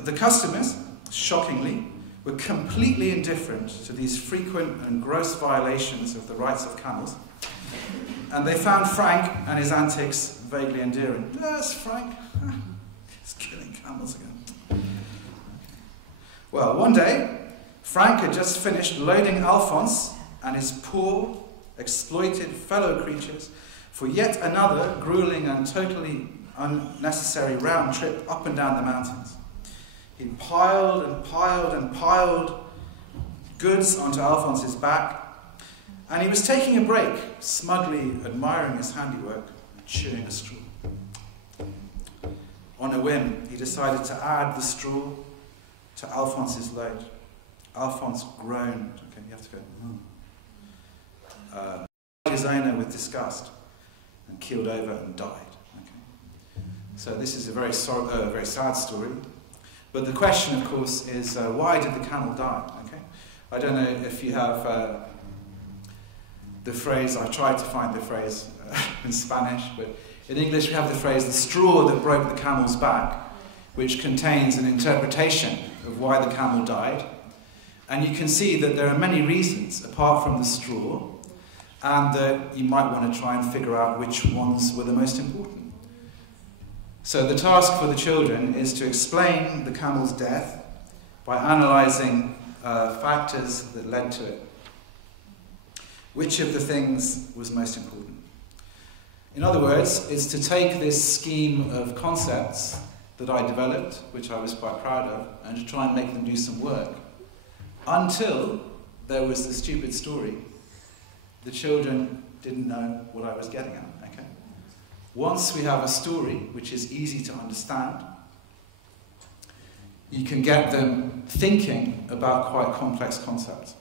The customers, shockingly, were completely indifferent to these frequent and gross violations of the rights of camels, and they found Frank and his antics vaguely endearing. Yes, Frank, he's killing camels again. Well, one day, Frank had just finished loading Alphonse and his poor, exploited fellow creatures for yet another grueling and totally unnecessary round trip up and down the mountains. He piled and piled and piled goods onto Alphonse's back, and he was taking a break, smugly admiring his handiwork and chewing a straw. On a whim, he decided to add the straw to Alphonse's load. Alphonse groaned. Okay, you have to go. His owner with disgust and keeled over and died. Okay. So this is a very sad story. But the question, of course, is why did the camel die? Okay. I don't know if you have the phrase. I tried to find the phrase in Spanish, but in English we have the phrase "the straw that broke the camel's back," which contains an interpretation of why the camel died. And you can see that there are many reasons apart from the straw, and that you might want to try and figure out which ones were the most important. So the task for the children is to explain the camel's death by analysing factors that led to it. Which of the things was most important? In other words, it's to take this scheme of concepts that I developed, which I was quite proud of, and to try and make them do some work. Until there was the stupid story, the children didn't know what I was getting at. Okay? Once we have a story which is easy to understand, you can get them thinking about quite complex concepts.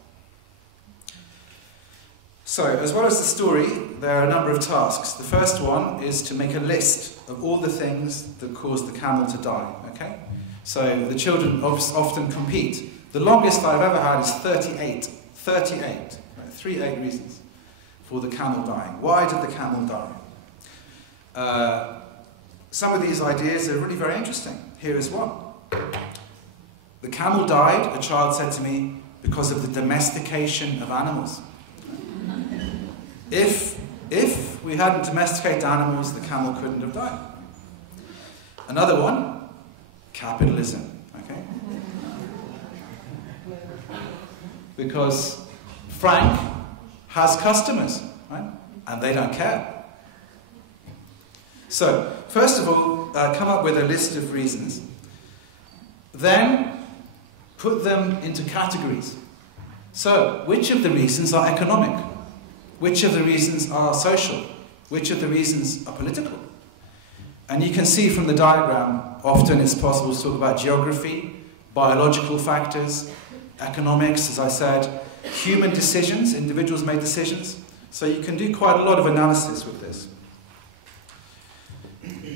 So, as well as the story, there are a number of tasks. The first one is to make a list of all the things that caused the camel to die. Okay? So the children often compete. The longest I've ever had is 38. 38. Right? 38 reasons for the camel dying. Why did the camel die? Some of these ideas are really very interesting. Here is one. The camel died, a child said to me, because of the domestication of animals. If we hadn't domesticated animals, the camel couldn't have died. Another one, capitalism. Okay? Because Frank has customers, right? And they don't care. So, first of all, come up with a list of reasons. Then, put them into categories. So, which of the reasons are economic? Which of the reasons are social? Which of the reasons are political? And you can see from the diagram, often it's possible to talk about geography, biological factors, economics, as I said, human decisions, individuals made decisions. So you can do quite a lot of analysis with this.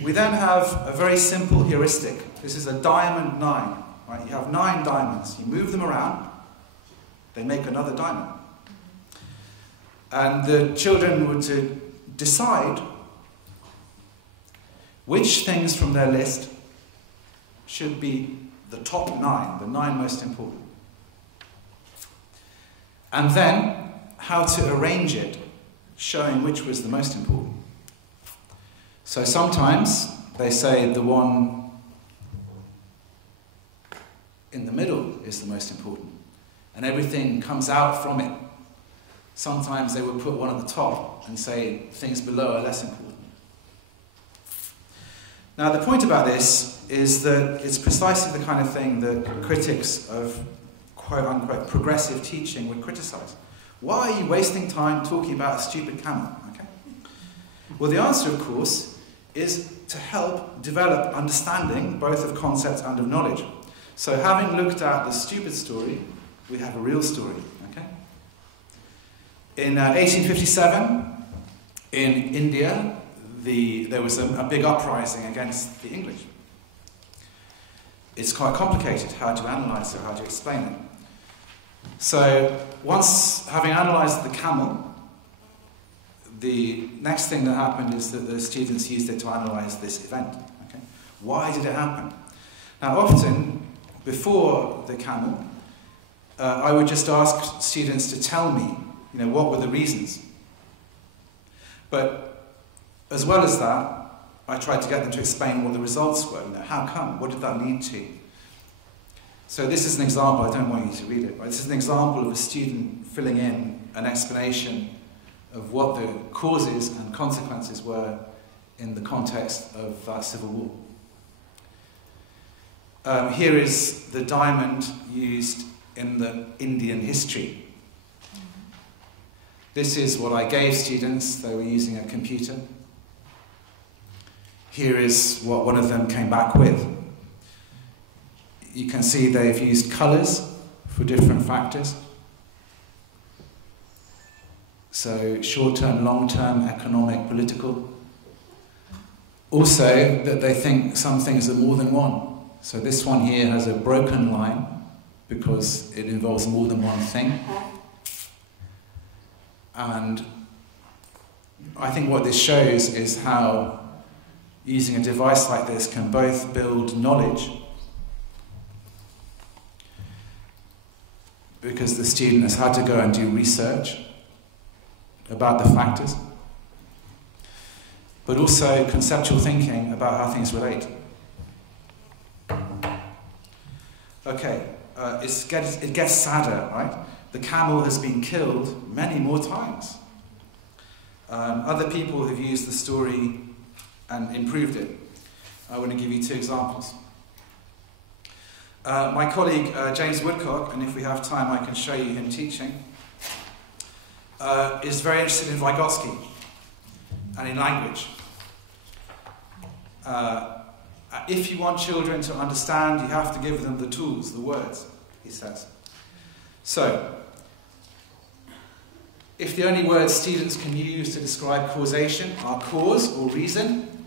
We then have a very simple heuristic. This is a diamond 9. Right? You have 9 diamonds. You move them around, they make another diamond. And the children were to decide which things from their list should be the top 9, the 9 most important. And then how to arrange it, showing which was the most important. So sometimes they say the one in the middle is the most important, and everything comes out from it. Sometimes they would put one at the top and say things below are less important. Now the point about this is that it's precisely the kind of thing that critics of quote-unquote progressive teaching would criticize. Why are you wasting time talking about a stupid camel? Okay. Well, the answer, of course, is to help develop understanding both of concepts and of knowledge. So having looked at the stupid story, we have a real story. In 1857, in India, there was a big uprising against the English. It's quite complicated how to analyse it, how to explain it. So, once having analysed the camel, the next thing that happened is that the students used it to analyse this event. Okay? Why did it happen? Now often, before the camel, I would just ask students to tell me, what were the reasons. But as well as that, I tried to get them to explain what the results were. How come? What did that lead to? So this is an example. I don't want you to read it. Right? This is an example of a student filling in an explanation of what the causes and consequences were in the context of civil war. Here is the diamond used in the Indian history. This is what I gave students. They were using a computer. Here is what one of them came back with. You can see they've used colours for different factors. So short-term, long-term, economic, political. Also, that they think some things are more than one. So this one here has a broken line because it involves more than one thing. And I think what this shows is how using a device like this can both build knowledge, because the student has had to go and do research about the factors, but also conceptual thinking about how things relate. Okay, it gets sadder, right? The camel has been killed many more times. Other people have used the story and improved it. I want to give you two examples. My colleague James Woodcock, and if we have time I can show you him teaching, is very interested in Vygotsky and in language. If you want children to understand, you have to give them the tools, the words, he says. So, if the only words students can use to describe causation are cause or reason,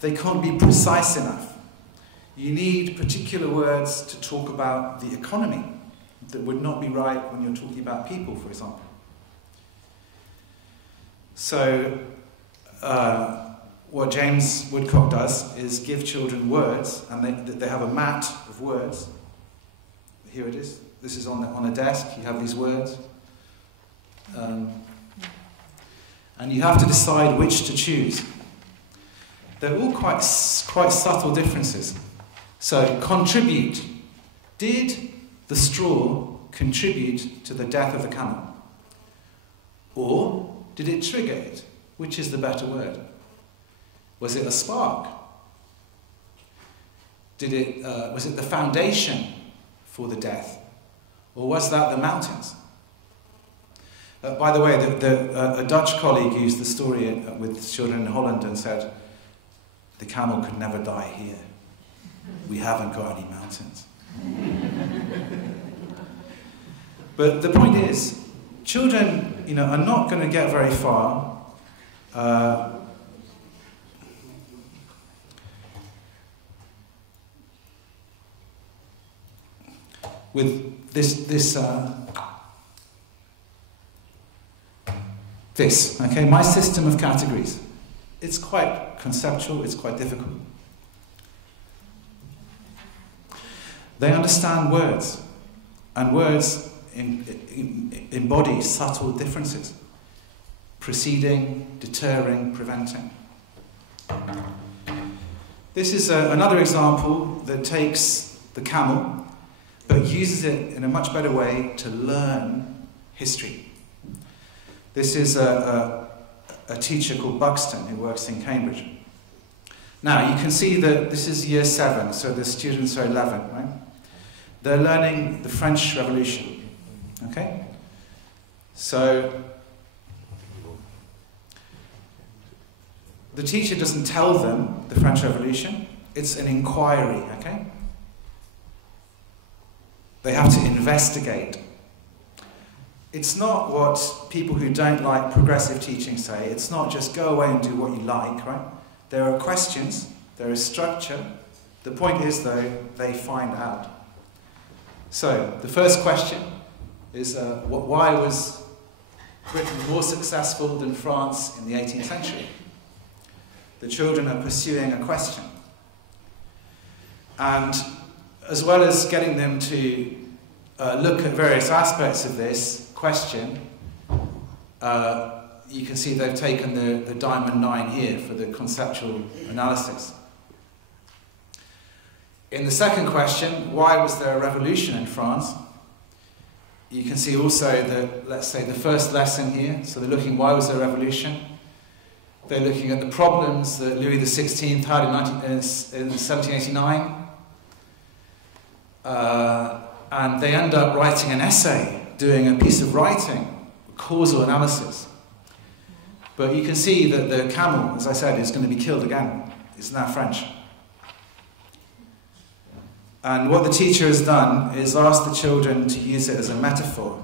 they can't be precise enough. You need particular words to talk about the economy that would not be right when you're talking about people, for example. So, what James Woodcock does is give children words, and they have a mat of words. Here it is. This is on a desk. You have these words. And you have to decide which to choose. They're all quite subtle differences. So, contribute. Did the straw contribute to the death of the camel? Or did it trigger it? Which is the better word? Was it a spark? Was it the foundation for the death? Or was that the mountains? By the way, a Dutch colleague used the story with children in Holland and said, the camel could never die here. We haven't got any mountains. But the point is, children, are not going to get very far with this, okay, my system of categories. It's quite conceptual, it's quite difficult. They understand words, and words embody subtle differences. Preceding, deterring, preventing. This is another example that takes the camel, but uses it in a much better way to learn history. This is a teacher called Buxton who works in Cambridge. Now, you can see that this is year 7, so the students are 11, right? They're learning the French Revolution, okay? So, the teacher doesn't tell them the French Revolution, it's an inquiry, okay? They have to investigate. It's not what people who don't like progressive teaching say. It's not just go away and do what you like, right? There are questions, there is structure. The point is, though, they find out. So, the first question is, why was Britain more successful than France in the 18th century? The children are pursuing a question. And as well as getting them to look at various aspects of this question, you can see they've taken the diamond 9 here for the conceptual analysis. In the second question, why was there a revolution in France? You can see also that, let's say, the first lesson here, so they're looking, why was there a revolution? They're looking at the problems that Louis XVI had in 1789. And they end up writing an essay, doing a piece of writing, causal analysis. But you can see that the camel, as I said, is going to be killed again. It's now French. And what the teacher has done is asked the children to use it as a metaphor.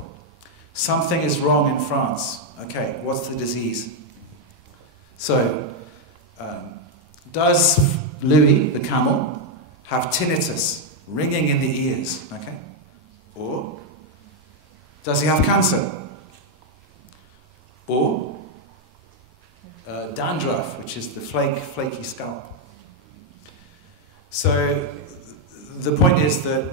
Something is wrong in France. Okay, what's the disease? So, does Louis, the camel, have tinnitus, ringing in the ears? Okay. Or, does he have cancer? Or, dandruff, which is the flaky scalp. So, the point is that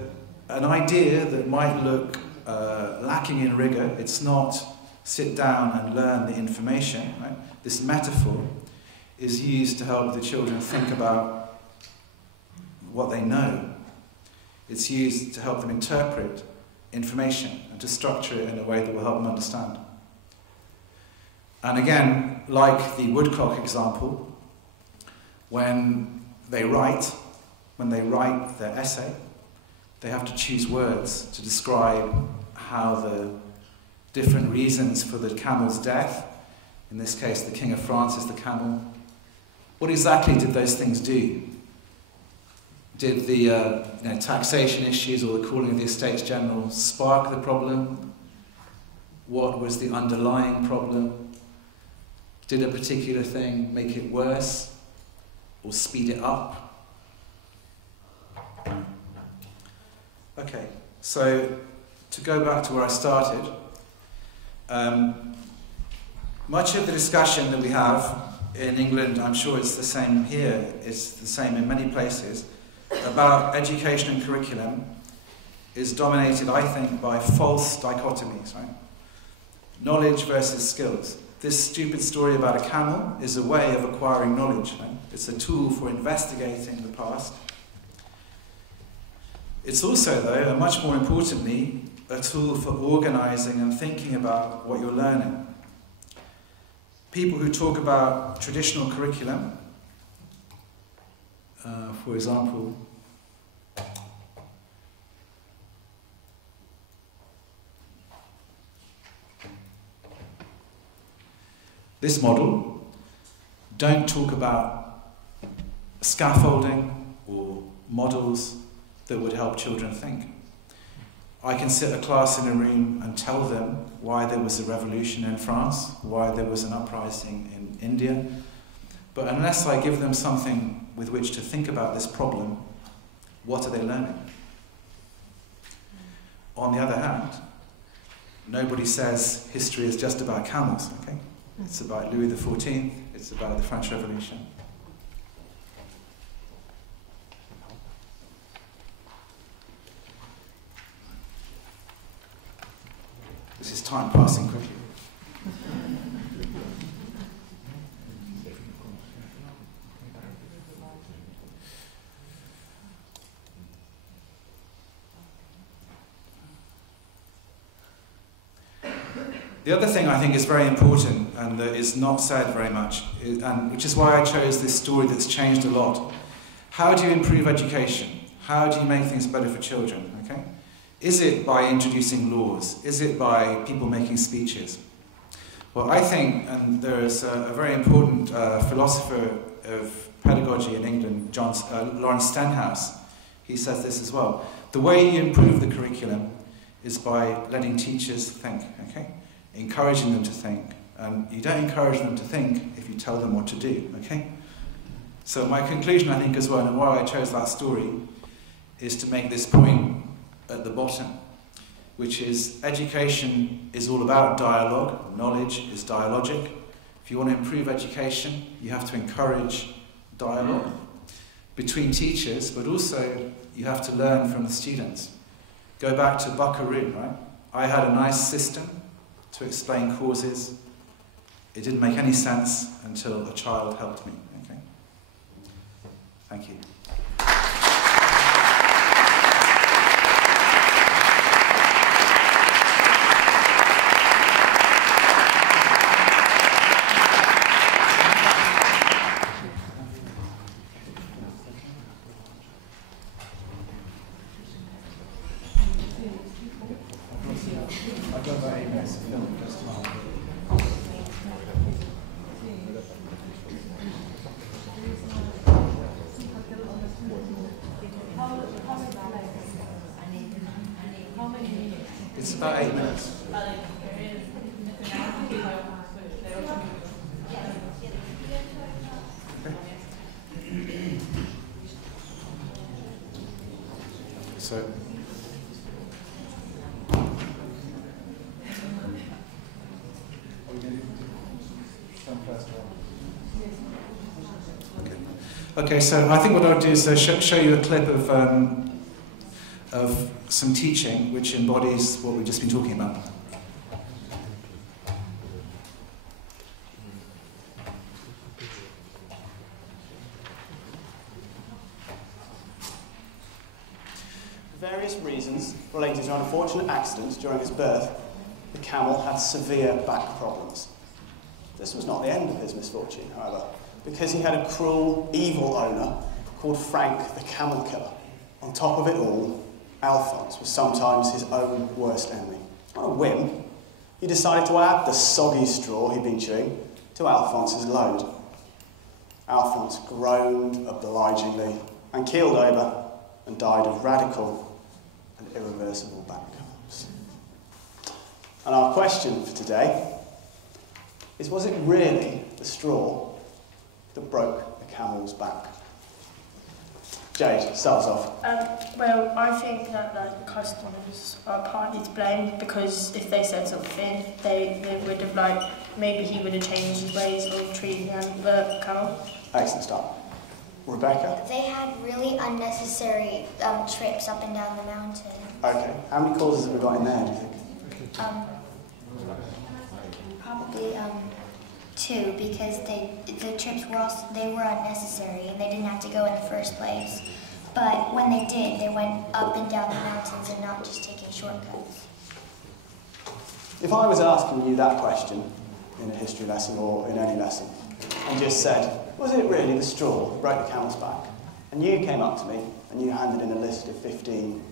an idea that might look lacking in rigor, it's not sit down and learn the information, right? This metaphor is used to help the children think about what they know. It's used to help them interpret information and to structure it in a way that will help them understand. And again, like the woodcock example, when they write their essay, they have to choose words to describe how the different reasons for the camel's death, in this case the King of France is the camel, what exactly did those things do? Did the taxation issues or the calling of the Estates General spark the problem? What was the underlying problem? Did a particular thing make it worse or speed it up? Okay, so to go back to where I started, much of the discussion that we have in England, I'm sure it's the same here, it's the same in many places, about education and curriculum is dominated, I think, by false dichotomies, right? Knowledge versus skills. This stupid story about a camel is a way of acquiring knowledge, right? It's a tool for investigating the past. It's also, though, and much more importantly, a tool for organizing and thinking about what you're learning. People who talk about traditional curriculum, for example, this model, don't talk about scaffolding or models that would help children think. I can sit a class in a room and tell them why there was a revolution in France, why there was an uprising in India, but unless I give them something with which to think about this problem, what are they learning? On the other hand, nobody says history is just about camels, okay? It's about Louis XIV, it's about the French Revolution. This is time passing quickly. The other thing I think is very important and that is not said very much, and which is why I chose this story that's changed a lot. How do you improve education? How do you make things better for children? Okay? Is it by introducing laws? Is it by people making speeches? Well, I think, and there is a very important philosopher of pedagogy in England, Lawrence Stenhouse, he says this as well. The way you improve the curriculum is by letting teachers think, okay? Encouraging them to think. And you don't encourage them to think if you tell them what to do, okay? So my conclusion, I think, as well, and why I chose that story, is to make this point at the bottom, which is education is all about dialogue, knowledge is dialogic. If you want to improve education, you have to encourage dialogue. between teachers, but also you have to learn from the students. Go back to Buckaroo, right? I had a nice system to explain causes. It didn't make any sense until a child helped me. Okay? Thank you. It's about 8 minutes. So, okay, so I think what I'll do is show you a clip of some teaching which embodies what we've just been talking about. For various reasons related to an unfortunate accident during his birth, the camel had severe back problems. This was not the end of his misfortune, however, because he had a cruel, evil owner called Frank the Camel Killer. On top of it all, Alphonse was sometimes his own worst enemy. On a whim, he decided to add the soggy straw he'd been chewing to Alphonse's load. Alphonse groaned obligingly and keeled over and died of radical and irreversible back collapse. And our question for today is, was it really the straw that broke the camel's back? Jade, start us off. Well, I think that the customers are partly to blame, because if they said something, they would have, maybe he would have changed his ways of treating the camel. Excellent start. Rebecca? They had really unnecessary trips up and down the mountain. Okay. How many causes have we got in there, do you think? Probably 2, because the trips were unnecessary and they didn't have to go in the first place. But when they did, they went up and down the mountains and not just taking shortcuts. If I was asking you that question in a history lesson or in any lesson, and just said, was it really the straw that broke the camel's back? And you came up to me and you handed in a list of 15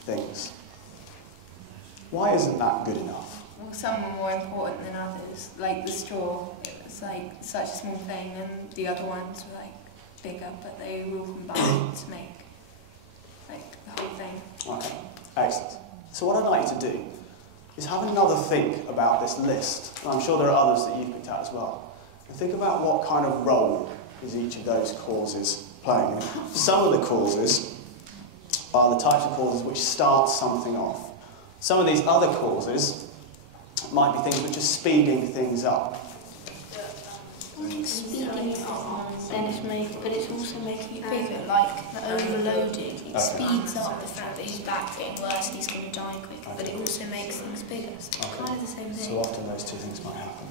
things. Why isn't that good enough? Well, some are more important than others. Like the straw, it's like such a small thing, and the other ones were like bigger, but they all combined to make like the whole thing. Okay, excellent. So what I'd like you to do is have another think about this list, and I'm sure there are others that you've picked out as well, and think about what kind of role is each of those causes playing. Some of the causes are the types of causes which start something off. Some of these other causes might be things which are speeding things up. Speeding it up, then but it's also making it bigger, like the overloading. It speeds up the fact that his back's getting worse and he's going to die quicker, but it also makes things bigger. So it's kind of the same thing. So often those two things might happen.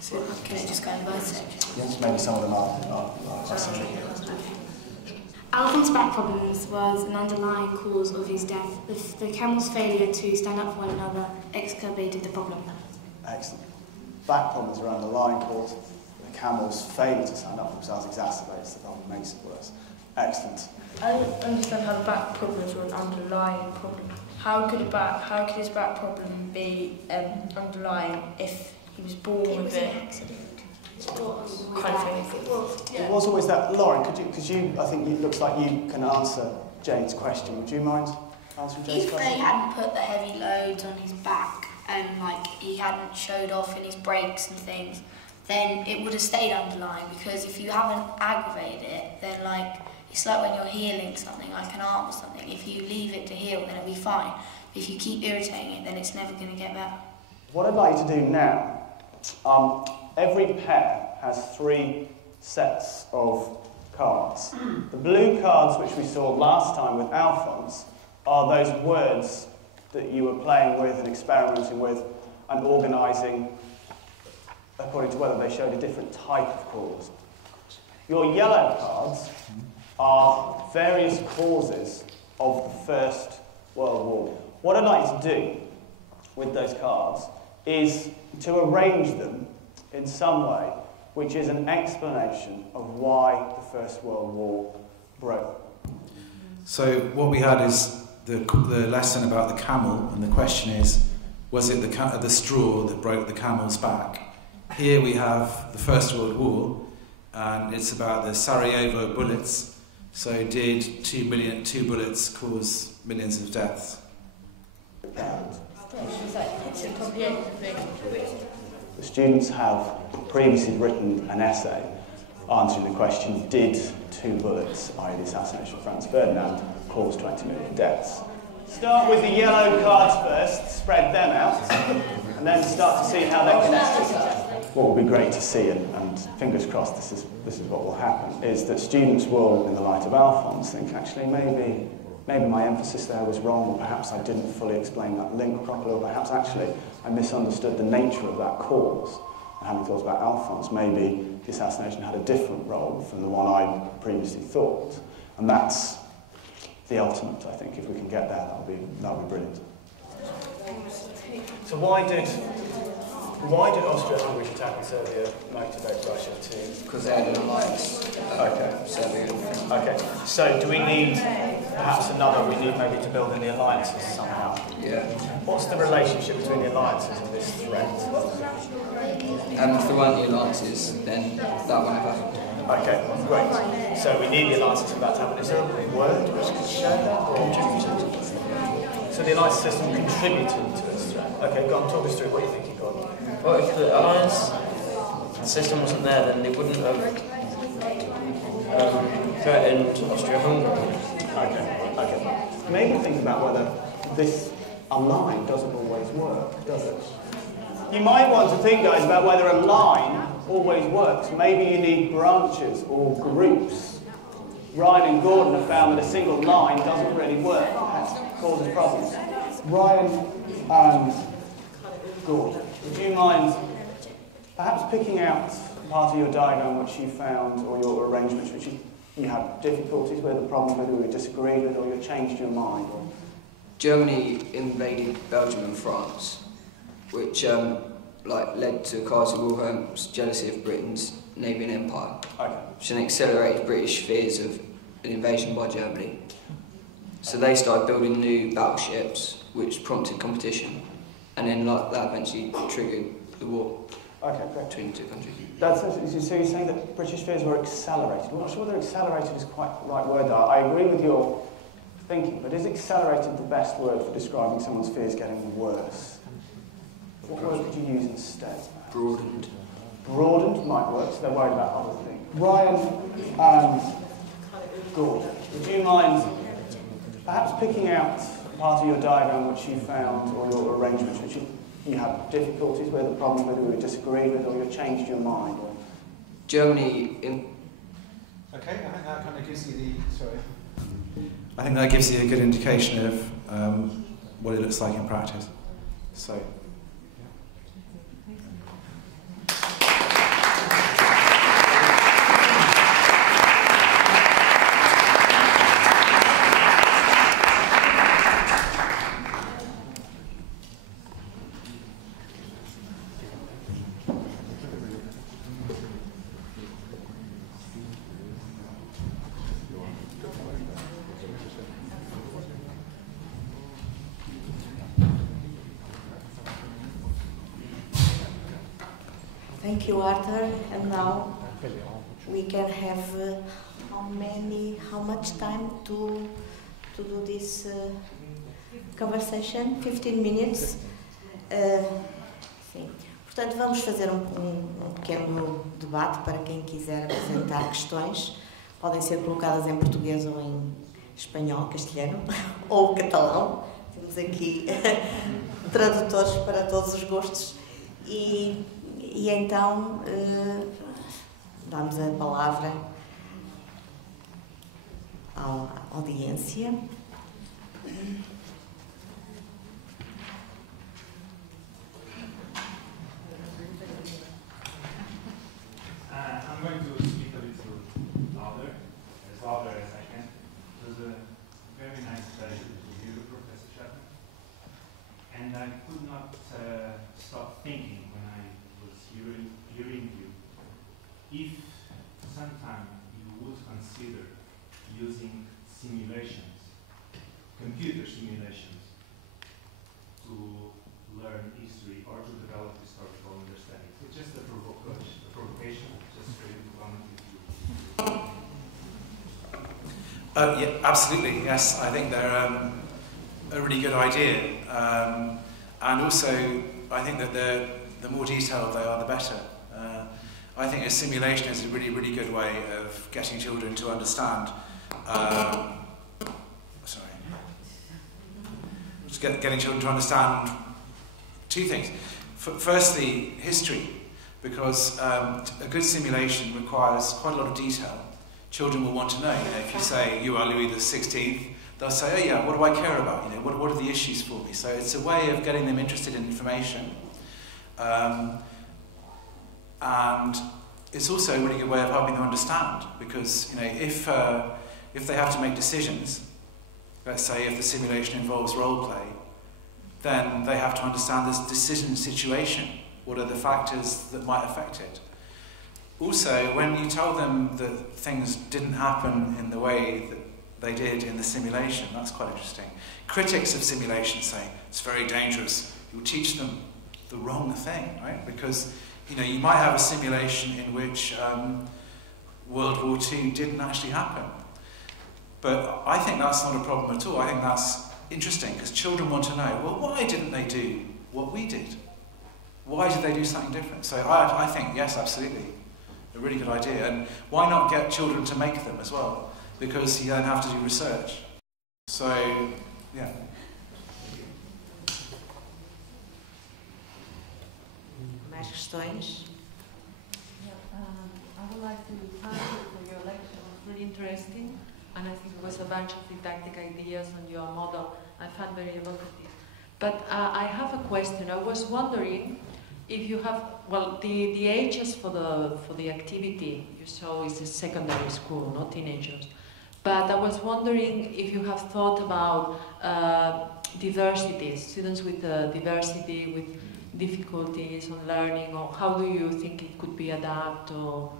So can it just go in both sections? Yes, maybe some of them are. Alphonse's back problems was an underlying cause of his death. The camel's failure to stand up for one another exacerbated the problem. Excellent. Back problems are underlying cause. The camel's failure to stand up for themselves exacerbates the problem, makes it worse. Excellent. I don't understand how the back problems were an underlying problem. How could his back problem be underlying if he was born with it? It was an accident. Kind of thing. It was always that. Lauren, could you, I think it looks like you can answer Jade's question. Would you mind answering Jade's If question? they hadn't put the heavy loads on his back and he hadn't showed off in his brakes and things, then it would have stayed underlying, because if you haven't aggravated it, then it's like when you're healing something, like an arm or something. If you leave it to heal, then it'll be fine. If you keep irritating it, then it's never going to get better. What I'd like you to do now, every pair has 3 sets of cards. The blue cards, which we saw last time with Alphonse, are those words that you were playing with and experimenting with and organising according to whether they showed a different type of cause. Your yellow cards are various causes of the First World War. What I'd like to do with those cards is to arrange them in some way which is an explanation of why the First World War broke. So what we had is the lesson about the camel, and the question is, was it the straw that broke the camel's back? Here we have the First World War, and it's about the Sarajevo bullets. So did 2 bullets cause millions of deaths? The students have previously written an essay answering the question, did 2 bullets, i.e. the assassination of Franz Ferdinand, cause 20 million deaths? Start with the yellow cards first, spread them out, and then start to see how they're connected. What will be great to see, and fingers crossed this is what will happen, is that students will, in the light of Alphonse, think actually maybe my emphasis there was wrong, or perhaps I didn't fully explain that link properly, or perhaps actually I misunderstood the nature of that cause. And having thought about Alphonse, maybe the assassination had a different role from the one I previously thought. And that's the ultimate, I think. If we can get there, that'll be brilliant. So why did Austria-Hungary tackle Serbia motivate Russia to? Because they had an alliance. Okay. Serbia. Okay. So do we need perhaps we need maybe to build in the alliances somehow? Yeah. What's the relationship between the alliances and this threat? If there weren't the alliances, then that wouldn't have happened. Okay, great. So we need the alliances for that to happen. Is there a word which could show that? Contributed. So the alliance system contributed to this threat. Okay, go on, talk us through what you think you got. Well, if the alliance system wasn't there, then they wouldn't have threatened Austria-Hungary. Okay. Maybe think about whether this line doesn't always work, does it? You might want to think, guys, about whether a line always works. Maybe you need branches or groups. Ryan and Gordon have found that a single line doesn't really work. It causes problems. Ryan and Gordon, would you mind perhaps picking out part of your diagram which you found, or your arrangements which you had difficulties with, a problem with, or you disagreed with, or you changed your mind? Germany invaded Belgium and France, which led to Kaiser Wilhelm's jealousy of Britain's navy and empire, which then accelerated British fears of an invasion by Germany. So they started building new battleships, which prompted competition, and then that eventually triggered the war between the two countries. So you're saying that British fears were accelerated. I'm not sure whether accelerated is quite the right word there. I agree with your thinking, but is accelerated the best word for describing someone's fears getting worse? What word could you use instead? Broadened. Broadened might work, so they're worried about other things. Ryan and Gordon, would you mind perhaps picking out part of your diagram which you found, or your arrangements which you had difficulties with, a problem with, or you disagreed with, or you changed your mind? Germany Okay, I think that kind of gives you I think that gives you a good indication of what it looks like in practice. So. Thank you, Arthur. And now we can have how much time to do this conversation? 15 minutes? Sim. Portanto, vamos fazer um pequeno debate para quem quiser apresentar questões. Podem ser colocadas em português ou em espanhol, castelhano ou catalão. Temos aqui tradutores para todos os gostos. E então damos a palavra à audiência. I'm going to speak a little louder as I can. It was a very nice pleasure to hear you, Professor Chapman. And I could not stop thinking when I was hearing you, if sometime you would consider using simulations, computer simulations, to learn history or to develop historical understanding. It's just a provocation, just for you to comment if you. Yeah, absolutely, yes. I think they're a really good idea. And also, I think that the more detailed they are, the better. I think a simulation is a really, really good way of getting children to understand. Getting children to understand two things. Firstly, history, because a good simulation requires quite a lot of detail. Children will want to know. If you say you are Louis XVI, they'll say, "Oh yeah, what do I care about? What are the issues for me?" So it's a way of getting them interested in information. And it's also a really good way of helping them understand, because if they have to make decisions, let's say if the simulation involves role play, then they have to understand this decision situation. What are the factors that might affect it? Also, when you tell them that things didn't happen in the way that they did in the simulation, that's quite interesting. Critics of simulation say it's very dangerous. You'll teach them the wrong thing, right? Because you might have a simulation in which World War II didn't actually happen. But I think that's not a problem at all. I think that's interesting, because children want to know, well, why didn't they do what we did? Why did they do something different? So I think, yes, absolutely, a really good idea. And why not get children to make them as well? Because you then have to do research. So, yeah. Mais questões? I would like to thank you for your lecture. It was really interesting, and I think it was a bunch of didactic ideas on your model. I found very evocative. But I have a question. I was wondering if you have, well, the ages for the activity you saw is a secondary school, not teenagers. But I was wondering if you have thought about diversity, students with diversity, with difficulties on learning, or how do you think it could be adapted, or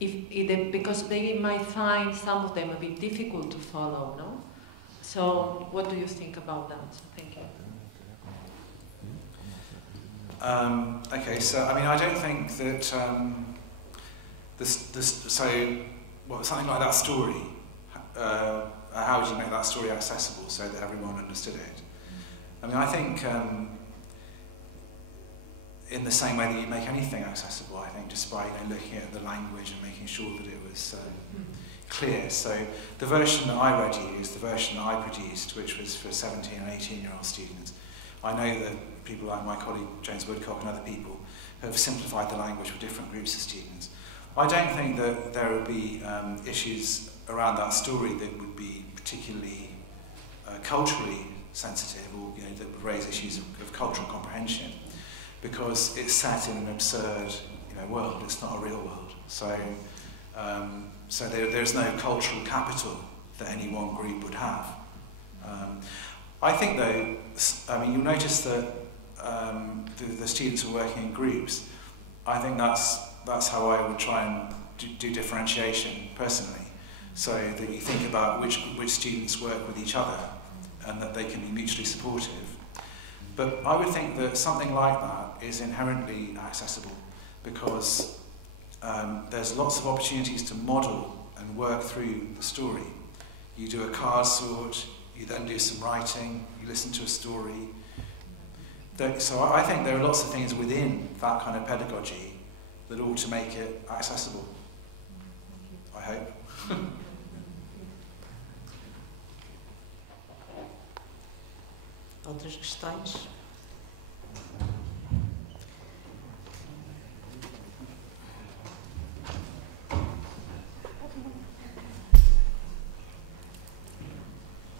because they might find some of them a bit difficult to follow, no? So what do you think about that? Thank you. Okay, so I don't think that something like that story. How would you make that story accessible so that everyone understood it? I think in the same way that you make anything accessible, I think, just by looking at the language and making sure that it was clear. So the version that I read you is the version that I produced, which was for 17 and 18-year-old students. I know that people like my colleague James Woodcock and other people have simplified the language for different groups of students. I don't think that there would be issues around that story that would be particularly culturally sensitive, or that would raise issues of cultural comprehension, because it's set in an absurd world. It's not a real world. So there's no cultural capital that any one group would have. I think though, you'll notice that the students are working in groups. I think that's how I would try and do differentiation personally, so that you think about which students work with each other and that they can be mutually supportive. But I would think that something like that is inherently accessible, because there's lots of opportunities to model and work through the story. You do a card sort, you then do some writing, you listen to a story. So I think there are lots of things within that kind of pedagogy that ought to make it accessible. I hope. Outras questões?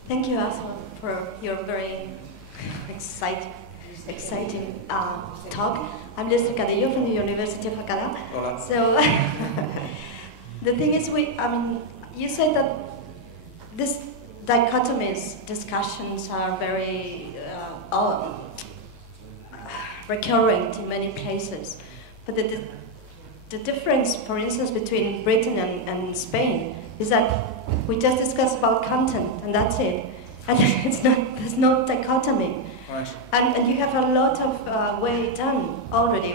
Thank you also for your very exciting talk. I'm Lisa Cadillo from the University of Alcalá. Hola. So the thing is, you said that this dichotomies discussions are very recurrent in many places, but the difference, for instance, between Britain and Spain is that we just discuss about content and that's it, and there's no dichotomy. Right. And you have a lot of way done already,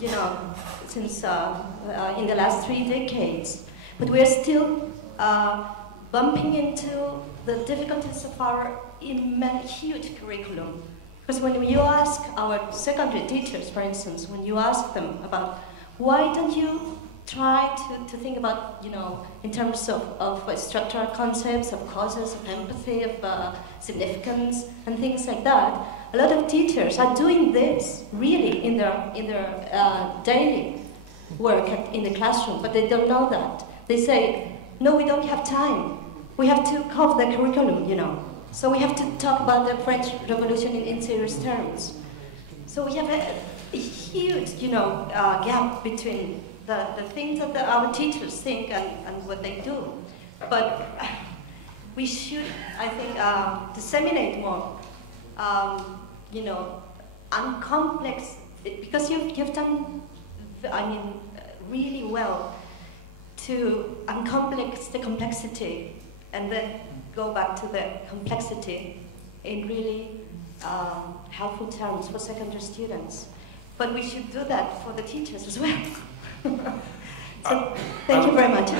you know, since in the last 3 decades. But we're still bumping into the difficulties of our huge curriculum. Because when you ask our secondary teachers, for instance, when you ask them about why don't you try to think about, you know, in terms of structural concepts, of causes, of empathy, of significance, and things like that, a lot of teachers are doing this really in their daily work in the classroom, but they don't know that. They say, no, we don't have time. We have to cover the curriculum, you know. So we have to talk about the French Revolution in serious terms. So we have a huge, you know, gap between the things that our teachers think and what they do. But we should, I think, disseminate more, you know, uncomplex, because you've done, really well to uncomplex the complexity and then go back to the complexity in really helpful terms for secondary students. But we should do that for the teachers as well. So, thank you very much.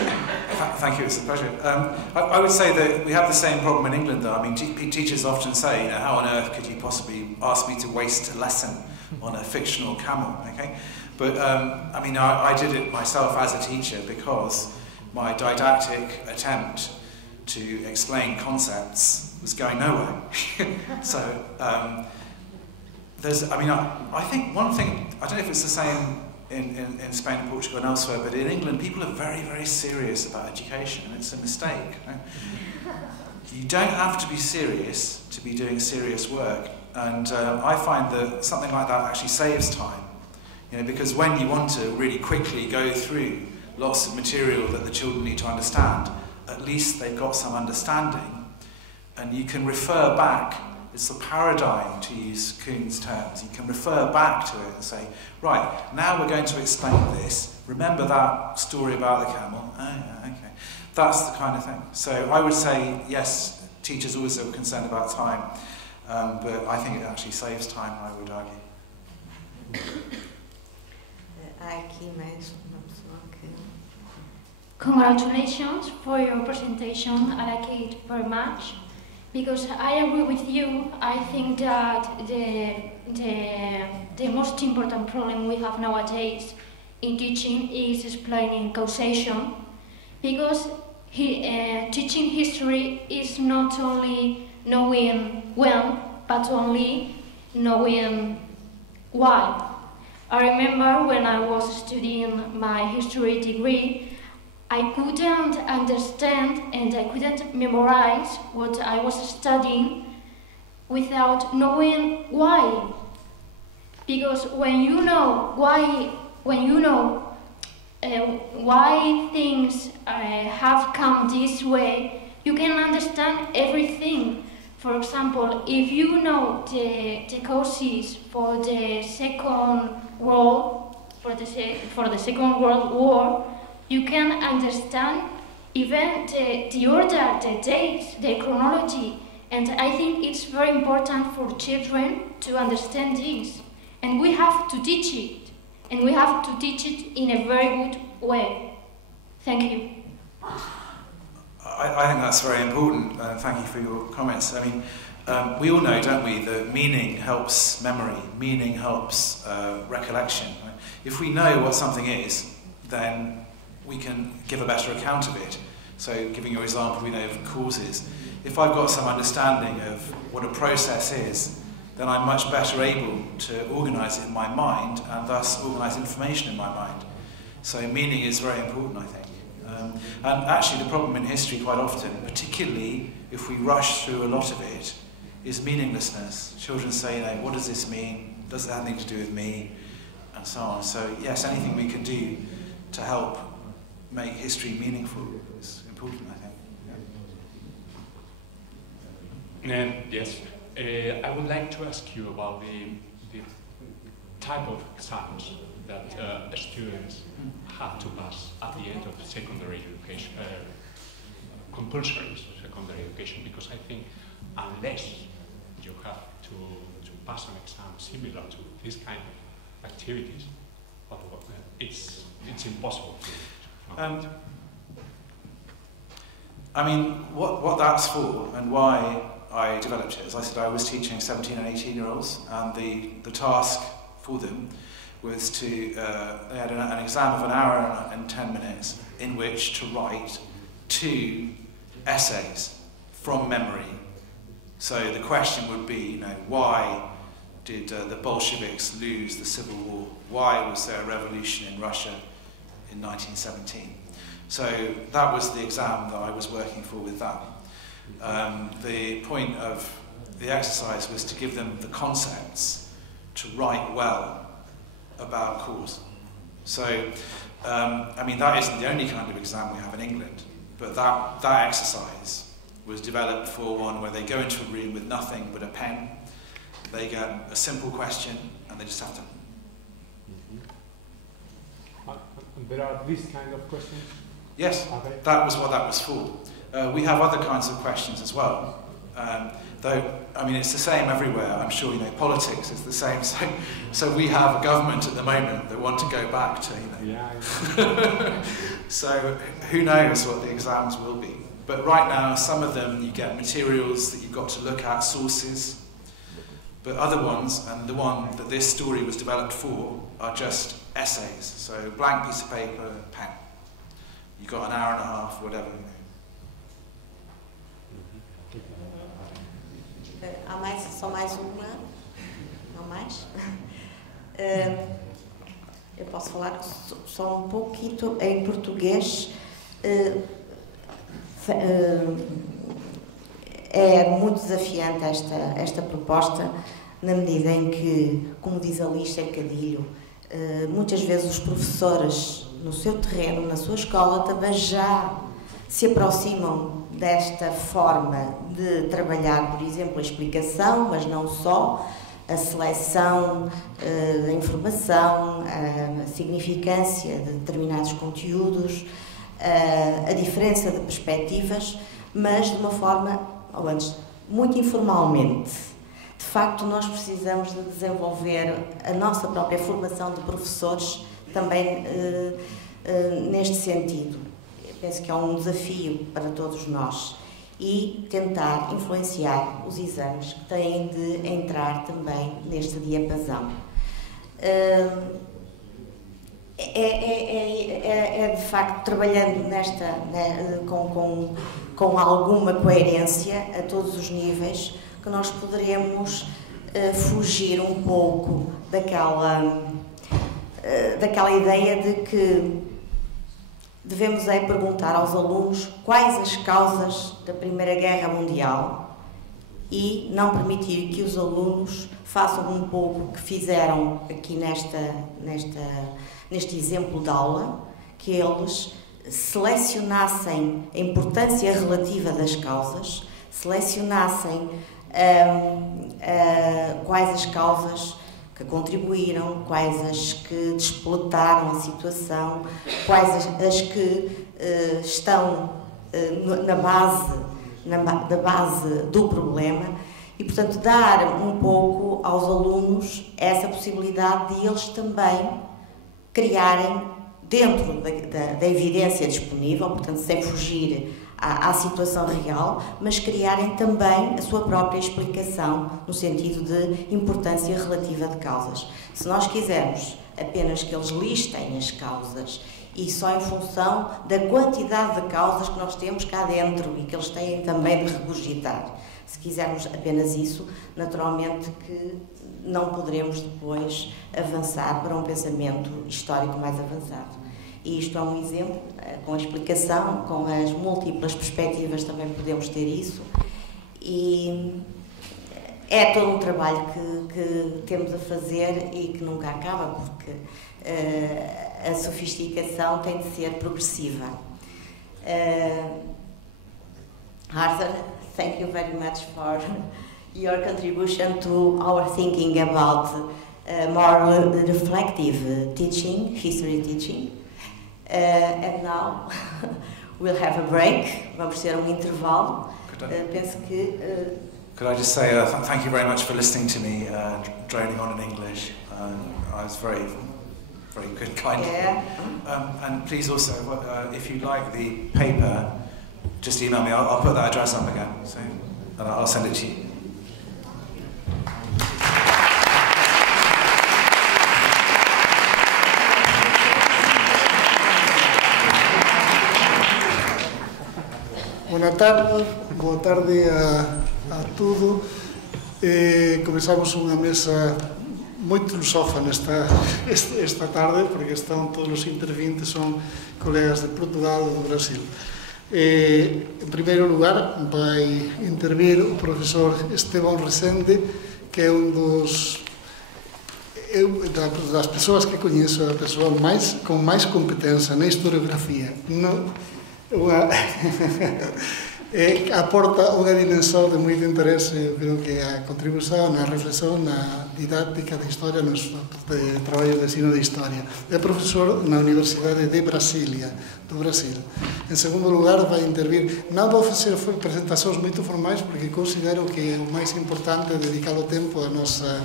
Thank you, it's a pleasure. I would say that we have the same problem in England, though. I mean, teachers often say, you know, how on earth could you possibly ask me to waste a lesson on a fictional camel, okay? But, I mean, I did it myself as a teacher because my didactic attempt to explain concepts was going nowhere. So, I think one thing, I don't know if it's the same in Spain and Portugal and elsewhere, but in England people are very, very serious about education, and it's a mistake. Right? You don't have to be serious to be doing serious work, and I find that something like that actually saves time. You know, because when you want to really quickly go through lots of material that the children need to understand, at least they've got some understanding, and you can refer back. It's a paradigm, to use Kuhn's terms. You can refer back to it and say, right, now we're going to explain this. Remember that story about the camel? Oh, yeah, okay. That's the kind of thing. So I would say, yes, teachers always are concerned about time, but I think it actually saves time, I would argue. Congratulations for your presentation. I like it very much. Because I agree with you, I think that the most important problem we have nowadays in teaching is explaining causation. Because teaching history is not only knowing when, but only knowing why. I remember when I was studying my history degree, I couldn't understand and I couldn't memorize what I was studying without knowing why. Because when you know why things have come this way, you can understand everything. For example, if you know the causes for the Second World War, you can understand even the order, the dates, the chronology, and I think it's very important for children to understand this. And we have to teach it, and we have to teach it in a very good way. Thank you. I think that's very important. Thank you for your comments. I mean, we all know, don't we, that meaning helps memory, meaning helps recollection. Right? If we know what something is, then we can give a better account of it. So, giving your example, we know of causes. If I've got some understanding of what a process is, then I'm much better able to organise it in my mind and thus organise information in my mind. So meaning is very important, I think. And actually the problem in history quite often, particularly if we rush through a lot of it, is meaninglessness. Children say, what does this mean? Does it have anything to do with me? And so on. So yes, anything we can do to help make history meaningful is important, I think. Yes, I would like to ask you about the type of exams that students have to pass at the end of secondary education, compulsory secondary education, because I think unless you have to pass an exam similar to this kind of activities, it's impossible to I mean, what that's for and why I developed it, as I said, I was teaching 17 and 18-year-olds, and the task for them was to, they had an exam of an hour and 10 minutes in which to write 2 essays from memory. So the question would be, why did the Bolsheviks lose the Civil War? Why was there a revolution in Russia in 1917? So that was the exam that I was working for with that. The point of the exercise was to give them the concepts to write well about cause. So, I mean, that isn't the only kind of exam we have in England, but that exercise was developed for one where they go into a room with nothing but a pen, they get a simple question, and they just have to... There are these kind of questions? Yes, that was what that was for. We have other kinds of questions as well. Though, I mean, it's the same everywhere. I'm sure, politics is the same. So we have a government at the moment that want to go back to, Yeah. So who knows what the exams will be. But right now, some of them, you get materials that you've got to look at, sources. But other ones, and the one that this story was developed for, are just essays. So blank piece of paper, pen. You've got an hour and a half, whatever. Há só mais uma? Não mais? Eu posso falar só um pouquinho em português. É muito desafiante esta proposta, na medida em que, como diz a Liz Cercadilho, muitas vezes os professores, no seu terreno, na sua escola, também já se aproximam desta forma de trabalhar, por exemplo, a explicação, mas não só, a seleção da informação, a significância de determinados conteúdos, a diferença de perspectivas, mas de uma forma, ou antes, muito informalmente. De facto, nós precisamos de desenvolver a nossa própria formação de professores também neste sentido. Eu penso que é um desafio para todos nós e tentar influenciar os exames que têm de entrar também neste diapasão. De facto, trabalhando com alguma coerência a todos os níveis, que nós poderemos fugir um pouco daquela ideia de que devemos perguntar aos alunos quais as causas da Primeira Guerra Mundial e não permitir que os alunos façam um pouco o que fizeram aqui neste exemplo de aula, que eles selecionassem a importância relativa das causas, selecionassem quais as causas que contribuíram, quais as que despoletaram a situação, quais as que estão na base do problema e, portanto, dar um pouco aos alunos essa possibilidade de eles também criarem, dentro da evidência disponível, portanto, sem fugir à situação real, mas criarem também a sua própria explicação no sentido de importância relativa de causas. Se nós quisermos apenas que eles listem as causas e só em função da quantidade de causas que nós temos cá dentro e que eles têm também de regurgitar, se quisermos apenas isso, naturalmente que não poderemos depois avançar para um pensamento histórico mais avançado. E isto é um exemplo, com a explicação, com as múltiplas perspectivas também podemos ter isso. E é todo um trabalho que temos a fazer e que nunca acaba, porque a sofisticação tem de ser progressiva. Arthur, thank you very much for your contribution to our thinking about more reflective teaching, history teaching. And now we'll have a break. Vamos ter intervalo. Penso que... Could I just say thank you very much for listening to me droning on in English. I was very good, kind. Yeah. And please also, if you'd like the paper, just email me. I'll put that address up again, so, and I'll send it to you. Boa tarde a tudo. Comezamos unha mesa moito lusófona esta tarde, porque están todos os intervintes, son colegas de Portugal e do Brasil. En primeiro lugar, vai intervir o profesor Esteban Resende, que é un das persoas que coñezo, a persoa con máis competencia na historiografía. Aporta unha dimensão de moito interese, eu creo que a contribución na reflexión na didáctica de historia, no traballo de ensino de historia. É profesor na Universidade de Brasília, do Brasil. En segundo lugar, vai intervir, non vou facer presentacións moito formais, porque considero que o máis importante é dedicar o tempo a nosa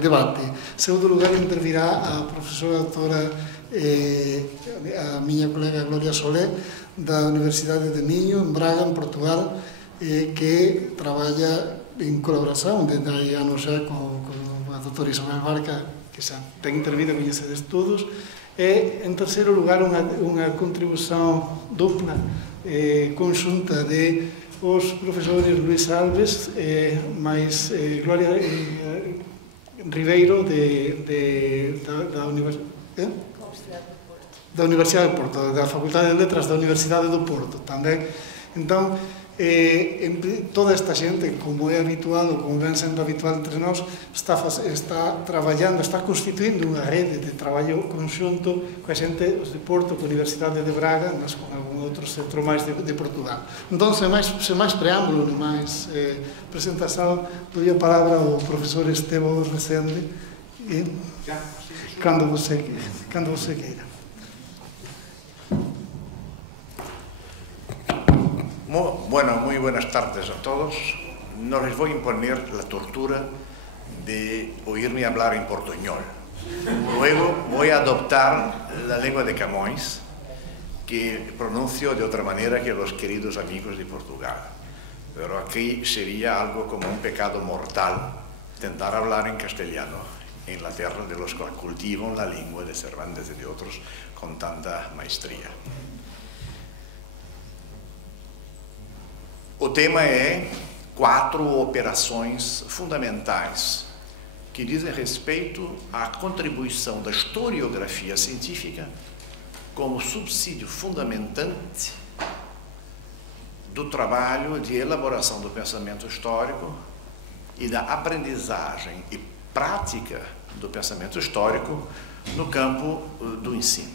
debate. En segundo lugar, intervirá a profesora doutora a miña colega Gloria Solé, da Universidade de Minho, en Braga, en Portugal, que traballa en colaboración desde hai anos xa con a doutora Isabel Barca, que xa ten intervido en ese de estudos. E, en terceiro lugar, unha contribución dupla, conxunta de os profesores Luís Alves máis Gloria Ribeiro da Universidade da Universidade de Porto, da Facultade de Letras da Universidade do Porto tamén. Entón, toda esta xente, como é habitual, ou como ven sendo habitual entre nós, está traballando, está constituindo unha rede de traballo conxunto coa xente de Porto, coa Universidade de Braga, mas con algún outro centro máis de Portugal. Entón, sen máis preámbulo, nem máis presentación, doy a palabra ao profesor Esteban Resende, cando você queira. Bueno, muy buenas tardes a todos. No les voy a imponer la tortura de oírme hablar en portuñol. Luego voy a adoptar la lengua de Camões, que pronuncio de otra manera que los queridos amigos de Portugal. Pero aquí sería algo como un pecado mortal intentar hablar en castellano en la tierra de los que cultivan la lengua de Cervantes y de otros con tanta maestría. O tema é 4 operações fundamentais que dizem respeito à contribuição da historiografia científica como subsídio fundamentante do trabalho de elaboração do pensamento histórico e da aprendizagem e prática do pensamento histórico no campo do ensino.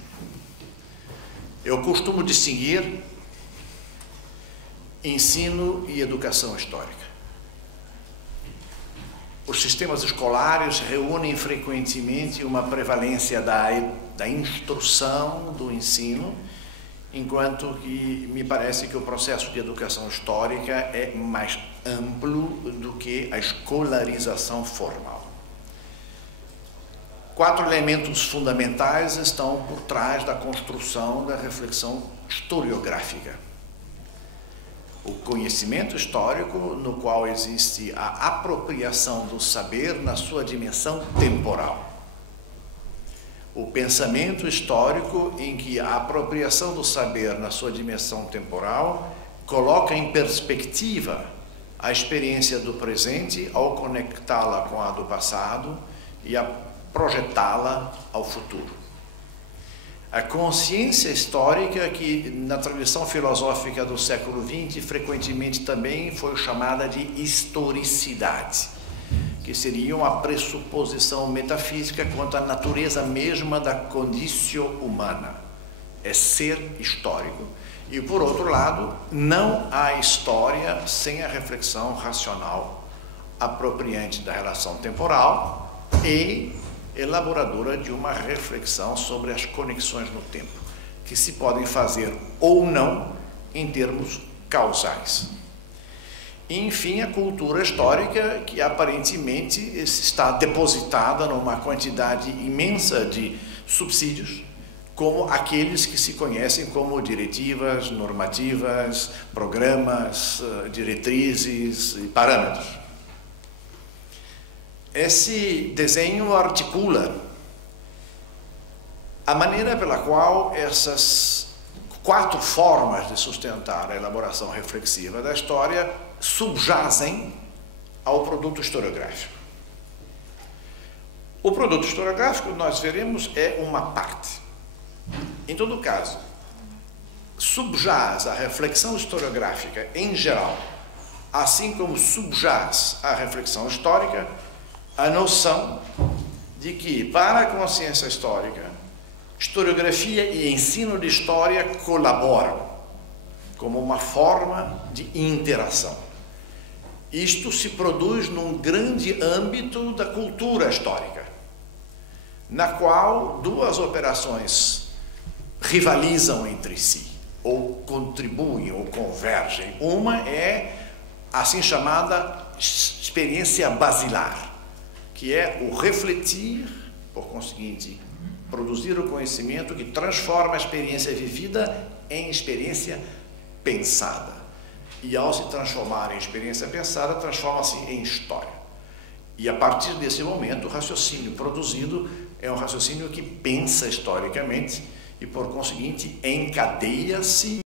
Eu costumo distinguir ensino e educação histórica. Os sistemas escolares reúnem frequentemente uma prevalência da instrução, do ensino, enquanto que me parece que o processo de educação histórica é mais amplo do que a escolarização formal. 4 elementos fundamentais estão por trás da construção da reflexão historiográfica. O conhecimento histórico, no qual existe a apropriação do saber na sua dimensão temporal. O pensamento histórico, em que a apropriação do saber na sua dimensão temporal coloca em perspectiva a experiência do presente ao conectá-la com a do passado e a projetá-la ao futuro. a consciência histórica, que na tradição filosófica do século XX frequentemente também foi chamada de historicidade, que seria uma pressuposição metafísica quanto à natureza mesma da condição humana, é ser histórico. E, por outro lado, não há história sem a reflexão racional apropriante da relação temporal e elaboradora de uma reflexão sobre as conexões no tempo, que se podem fazer ou não em termos causais. E, enfim, a cultura histórica, que aparentemente está depositada numa quantidade imensa de subsídios, como aqueles que se conhecem como diretivas, normativas, programas, diretrizes e parâmetros. Esse desenho articula a maneira pela qual essas 4 formas de sustentar a elaboração reflexiva da história subjazem ao produto historiográfico. O produto historiográfico, nós veremos, é uma parte. Em todo caso, subjaz a reflexão historiográfica em geral, assim como subjaz a reflexão histórica, a noção de que, para a consciência histórica, historiografia e ensino de história colaboram como uma forma de interação. Isto se produz num grande âmbito da cultura histórica, na qual 2 operações rivalizam entre si, ou contribuem, ou convergem. Uma é a assim chamada experiência basilar, que é o refletir, por conseguinte, produzir o conhecimento que transforma a experiência vivida em experiência pensada. E ao se transformar em experiência pensada, transforma-se em história. E a partir desse momento, o raciocínio produzido é um raciocínio que pensa historicamente e, por conseguinte, encadeia-se